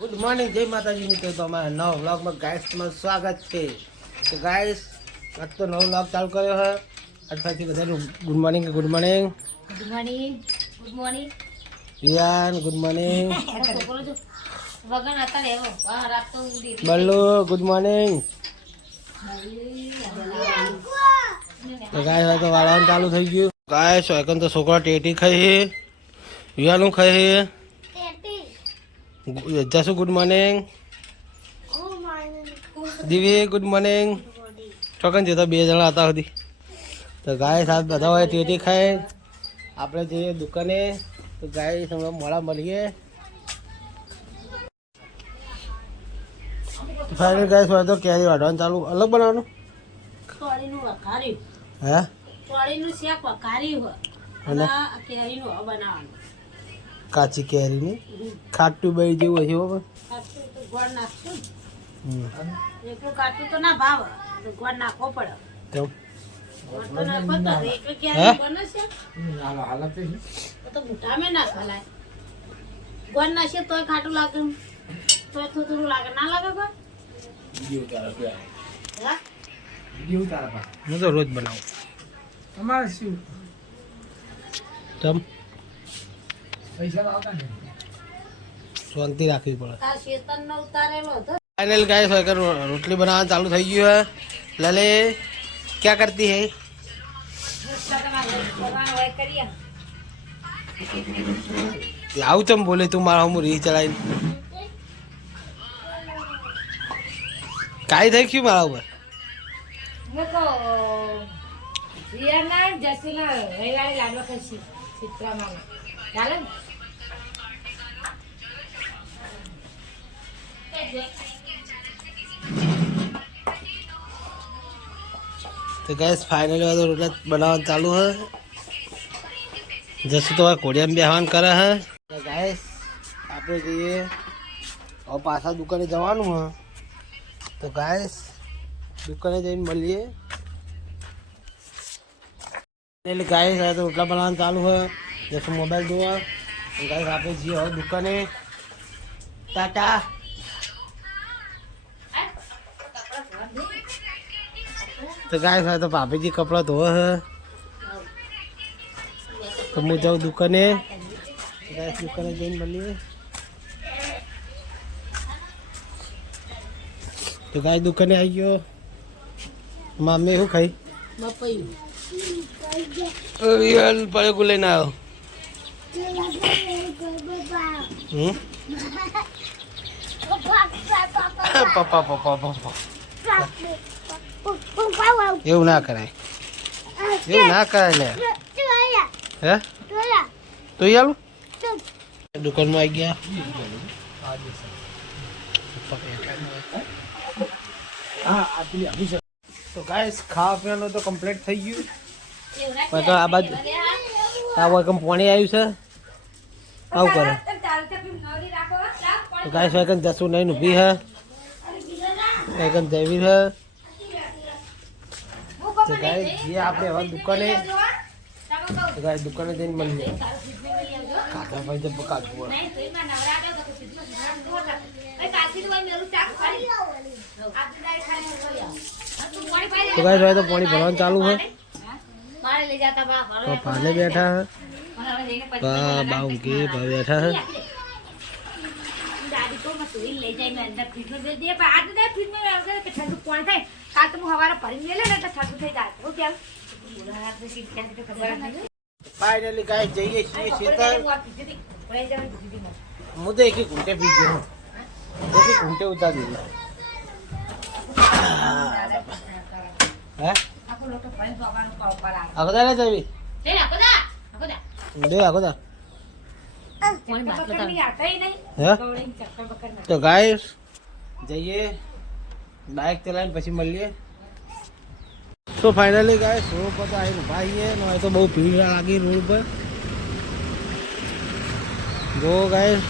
Good morning, જય માતાજી મિત્રો. તો અમારા નવા વ્લોગમાં ગાઈસમાં સ્વાગત છે. તો ગાઈસ આજ તો નવો વ્લોગ ચાલુ કર્યો છે. અઠવાથી બધાનું good morning. Good morning good morning. Good morning Riyan. Good morning વગન હતા ને એવો રાત તો ઉડી બલ્લુ. Good morning. તો ગાઈસ હવે તો વાળવાનું ચાલુ થઈ ગયું. ગાઈસ એકન તો છોકરા ટેટી ખાઈ છે, રિયાનું ખાઈ છે. Jasu good morning. Divi good morning. ચોકન છે તો બે જણા હતા સુધી. તો ગાય સાથ બધા હોય ટેટી ખાય. આપણે જઈએ દુકાને. તો ગાય હમણાં મોડા મળીએ. ફાઇનલ ગાય હોય તો કેરી વાઢવાનું ચાલુ. અલગ બનાવવાનું ચોળીનું વઘાર્યું. હે ચોળીનું શેક વઘાર્યું અને કેરીનું બનાવવાનું. કાચી કેરીની ખાટું બળી જેવું હશે બરાબર. કાચું તો ગોળ નાખશું એટલું કાચું તો ના ભાવ ગોળ નાખવો પડે. કેમ ગોળ તો નાખવો તો એટલું કેરી બને છે તો મોટામાં ના ખલાય. ગોળ નાખીએ તોય ખાટું લાગે, તોય થોડું લાગે. ના લાગે ગોળ? હું તો રોજ બનાવું. તમારે શું તમ પૈસા આવતા ને શાંતિ રાખવી પડે. તાર શેતનનો ઉતારેલો હતો. फाइनल गाइस होकर रोटली बनाना चालू થઈ ગયું है. लले क्या करती है? आऊ तुम बोले तुम मारा हम री चढ़ाई काई થઈ क्यों मारा ऊपर मुको रियाना जसला रविवारी लागलो कशी चित्राમાં ચાલે ને? तो गैस फाइनली तो रोटला बनाना चालू है. जैसे तो कोडिया में बेहान करा है. तो गैस આપણે જઈએ और પાછા દુકાને જવાનું है. तो गैस દુકાને જઈને મળીએ. એટલે ગાઈસ આ તો રોટલા બનાવવાનું ચાલુ है. जैसे मोबाइल दो गाइस આપણે જઈએ હવે દુકાને. टाटा. तो गाय तो भाभी जी कपड़ा धोए है. तो मुझे जाऊँ दुकाने. गैस दुकाने जैन मिलिए. तो गाय दुकाने आई गयो. मामी हूँ खाई पड़े को लेना आओ. पापा पापा पापा એવું ના કરાય. એવું ના કરાય લે. હે તો ચાલું દુકાનમાં આવી ગયા. તો ગાઈસ ખાવા પીવાનું તો કમ્પ્લીટ થઈ ગયું. આ બાજુ આ વખમ પાણી આવ્યું છે. આવું કરે. તો ગાઈસ વખમ જસું નહીં ઊભી હે. વખમ જયવીર હે. तो गाइस ये आपने हमारी दुकान है. तो गाइस दुकान दिन मिल गया काका भाई जब बका हुआ. तो गाइस भाई तो पानी भरवाना चालू है. तो पानी बैठा है. बाबा उनके भाई बैठा है. લઈ જાય મેં અંદર ફ્રીજ માં દે પણ આજે દે ફ્રીજ માં આવશે કે ઠંડુ પાણી થાય. કાલ તો હું હવારે ભરી મેલે ને તો ઠંડુ થઈ જાય. હું કેમ બોલા તો શીખ કે ખબર નથી. फाइनली गाइस जाइए शेतर मुझे एक ही घंटे पी गए. एक ही घंटे उतार दीजिए. हैं આખો લોટો ભરીને તો આવવાનું પાવ પર આવે. आगदा ना जावी લે આખોદા આખોદા दे आगदा. કોણ બાટલો તો નહીં આતા નહીં હે ગવળીને ચક્કર બકર ના. तो गाइस जाइए बाइक चलाने પછી મળીએ. तो फाइनली गाइस रोड पर आई भाई है ना. तो बहुत भीड़ लगी रोड पर. जो गाइस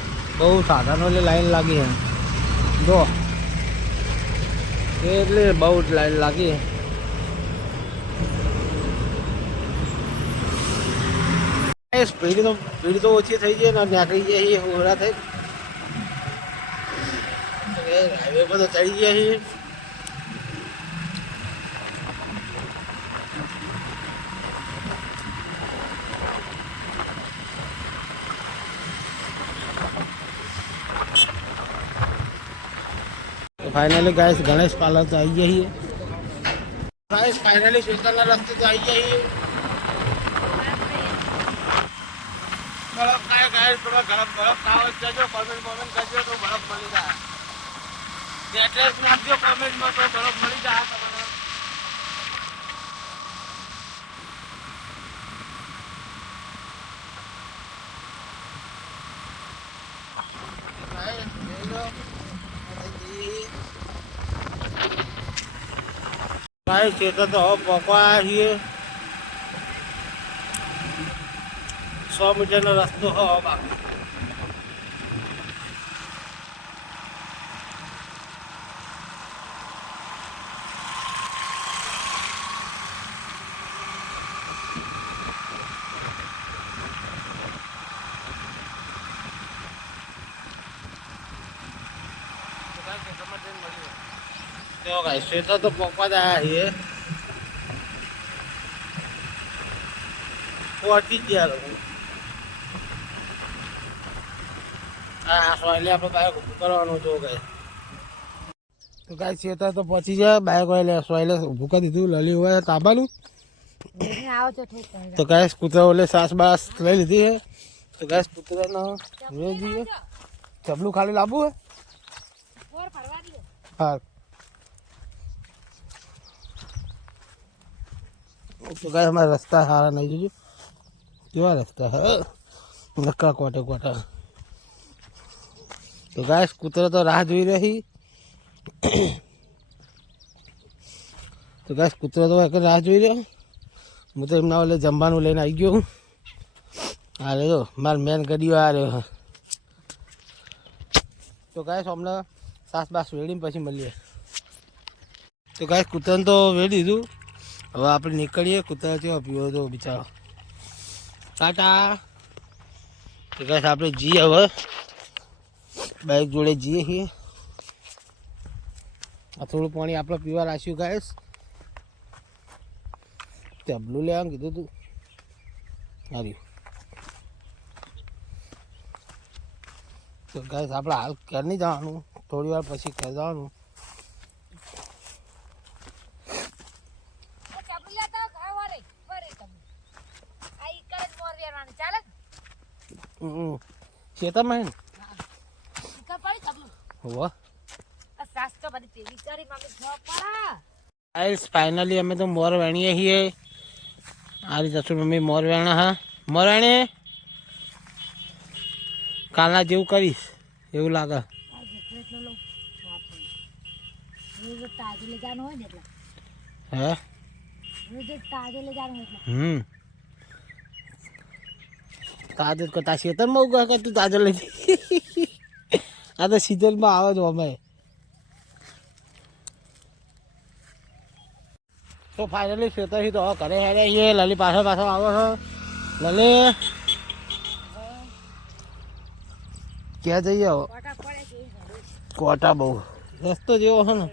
बहुत साधन वाली लाइन लगी है. दो એટલે बहुत लाइन लगी है. ભીડ તો ઓછી થઈ જાય ને નીકળી જાય એ હોરા થઈ. ગાઈસ હાઈવે પર તો ચડી ગયા છીએ. ફાઇનલી ગાઈસ ગણેશ પાર્લર તો આવી ગયા છીએ. ગાઈસ ફાઇનલી શેતરના રસ્તે તો આવી ગયા છીએ. બરફ ખાય ગાઈસ, થોડો બરફ ખાવા જજો, કોમેન્ટ કરજો તો બરફ મળી જાય. એડ્રેસ નાખજો કોમેન્ટમાં તો બરફ મળી જાય તમને. ગાઈસ ખેતર તો હવે પકવા છીએ. 100 મીટરનો રસ્તો હવે બાકી. તો ગાઈસ ખેતર તો પકવા જ આવ્યા છીએ. પહોંચી જ ગયા લોકો. હા સોયલે આપણે બાઈક ઊભું કરવાનું હતું ગાઈસ. તો ગાઈસ ખેતર તો પહોંચી ગયા. બાઈક વાળે સોયલે ઊભું કરી દીધું. લલી હોય તાબાનું. તો ગાઈસ કૂતરા ઓલે સાસ બાસ લઈ લીધી છે. તો ગાઈસ કૂતરાનો જોઈ દઈએ. ચપલું ખાલી લાવવું હે. હા તો ગાઈસ અમારા રસ્તા સારા નહીં જોજો. કેવા રસ્તા હે નક્કા કોટા કોટા. તો ગાઈસ કૂતરો તો રાહ જોઈ રહી. તો ગાઈસ કૂતરો તો એક રાહ જોઈ રહ્યો. હું તો એમના ઓલે જમવાનું લઈને આવી ગયો હું. હા રે જો મારા મેન ગડીઓ આ રહ્યો. તો ગાઈસ હમણાં સાસ બાસ વેડીને પછી મળીએ. તો ગાઈસ કૂતરાને તો વેડી દીધું. હવે આપણે નીકળીએ. કૂતરા કેવો પીવો તો બિચારો. ટાટા. તો ગાઈસ આપણે જઈએ હવે બાઈક જોડે જઈએ છીએ. આ થોડું પાણી આપણે પીવા રાખ્યું ગાઈસ. ટેબલું લેવાનું કીધું તું હાર્યું. તો ગાઈસ આપણે હાલ ઘર નહીં જવાનું. થોડી વાર પછી ઘર જવાનું. ખેતરમાં ફાઇનલી અમે તો મોર વેણીએ છીએ. આ રીતે જશું મમ્મી મોર વેણા. હા મોર વેણે કાલના જેવું કરીશ એવું લાગે. હે તાજે કરતા ખેતરમાં ઉગા કે તું તાજો લઈ આ તો સિઝનમાં આવે છે અમે. તો ફાઇનલી ખેતરથી તો ઘરે હેડે છીએ. લલી પાછળ પાછળ આવો છો. લલી ક્યાં જઈએ હવે? કોટા બહુ રસ્તો જેવો છે ને.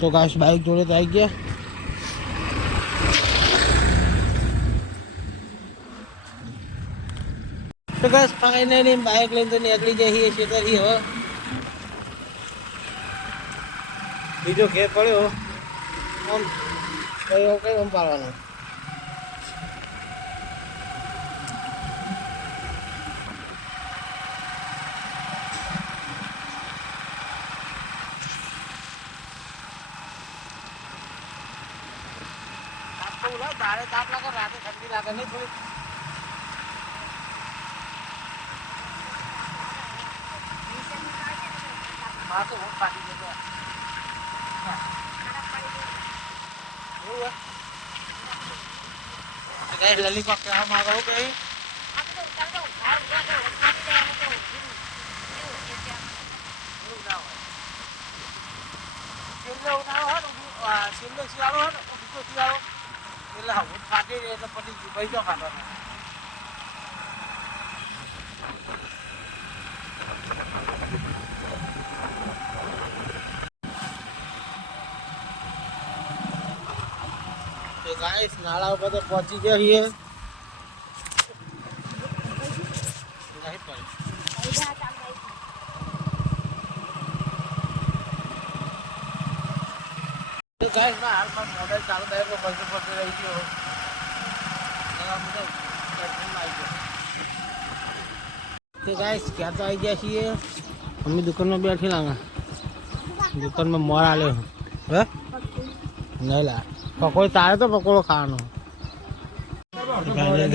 તો ગાઈસ બાઈક જોડે તો આવી ગયા. તો ગાઈસ ફાઇનલી બાઈક લઈને તો નીકળી જઈએ ખેતરથી. હવે બીજો ઘેર પડ્યો આમ કઈ આમ પાડવાનો. બારે તાપ લાગે રાતે ઠંડી લાગે નહીં થોડી. હા તો હું પાડી દેજો. લલીપોપ કહેવા માંગો કે શિયાળો એટલે હું ફાટી જાય એટલે પછી ભાઈ તો ફાટવાનો. તો ગાઈસ નાળા ઉપર તો પહોંચી ગયા છીએ. તો ગાઈસ માં હાલમાં મોબાઈલ ચાલુ થાય તો ફરતે રહી ગયો. તો ગાઈસ ક્યાં તો આવી ગયા છીએ અમે દુકાનમાં બેઠી લાગે દુકાનમાં મોર આલ્યો હે નહીં લા પકોડો તારે તો પકોડો ખાવાનો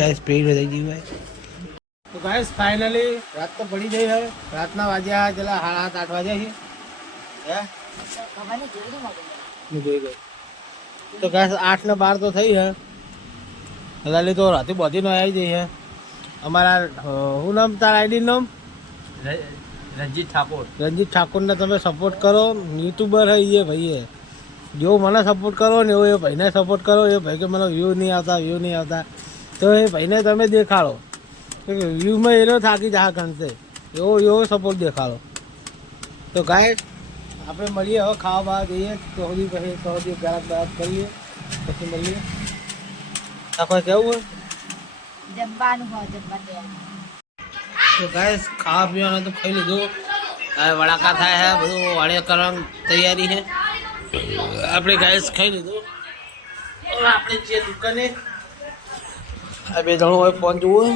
ગાઈસ પેટ થઈ ગયું ભાઈ. તો ગાઈસ ફાઇનલી રાત તો પડી ગઈ હવે રાતના વાગ્યા ચલા 7:30 8 વાગ્યા છે હે જોઈ ગઈ. તો ગાઈસ 8 ને 12 તો થઈ હે એટલે તો રાતે બધી નો આવી જઈ હે. અમારા શું નામ તારા આઈડી નામ રણજીત ઠાકોર. રણજીત ઠાકોરને તમે સપોર્ટ કરો. યુટ્યુબર હે એ ભાઈ જો મને સપોર્ટ કરો ને એવો એ ભાઈને સપોર્ટ કરો. એ ભાઈ કે મને વ્યૂ નહીં આવતા તો એ ભાઈને તમે દેખાડો કે વ્યૂમાં એનો થાકી જા ગણશે એવો સપોર્ટ દેખાડો. તો ગાઈસ આપણે મળીએ હવે ખાવા બાવા જઈએ તો સુધી પછી ગરાક કરીએ પછી મળીએ. કોઈ કેવું જમવાનું તો ગાઈસ ખાવા પીવાનું તો ખાઈ લીધું. હવે વડાકા થાય છે બધું વાળે કરવાની તૈયારી છે. આપણે ગાઈસ ખાઈ લીધું. હવે આપણે જે દુકાને આ બે જણો હોય ફોન જોવું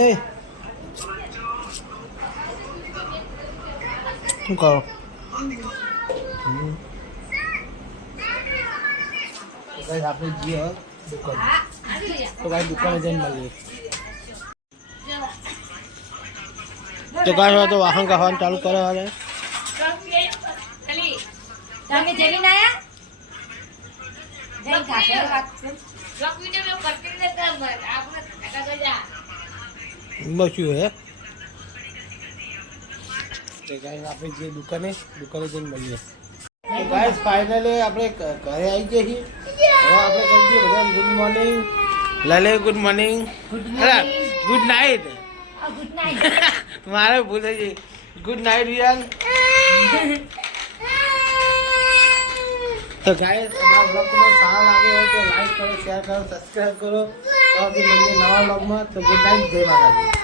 એ શું કરો આપણે જઈએ દુકાન. તો ભાઈ દુકાને જઈને મળીએ. તો ગાઈસ તો વાહન કાઢવાનું ચાલુ કરે હવે. તમે જમીન આયા બસ્યું હે. તો ગાઈસ આપણે જે દુકાને જઈને મળીએ. તો ગાઈસ ફાઇનલી આપણે ઘરે આવી ગયા છીએ. હવે આપણે કહી દઈએ બધા ગુડ મોર્નિંગ. લલે ગુડ મોર્નિંગ. Good night. મારે ભૂલ થઈ ગઈ. Good night Riyan. તો ગાઈસ અમારા બ્લોગ તમને સારો લાગે હોય તો લાઈક કરો, શેર કરો, સબસ્ક્રાઈબ કરો. તો મળીએ નવા બ્લોગમાં. તો ગુડ નાઇટ, જય માતાજી.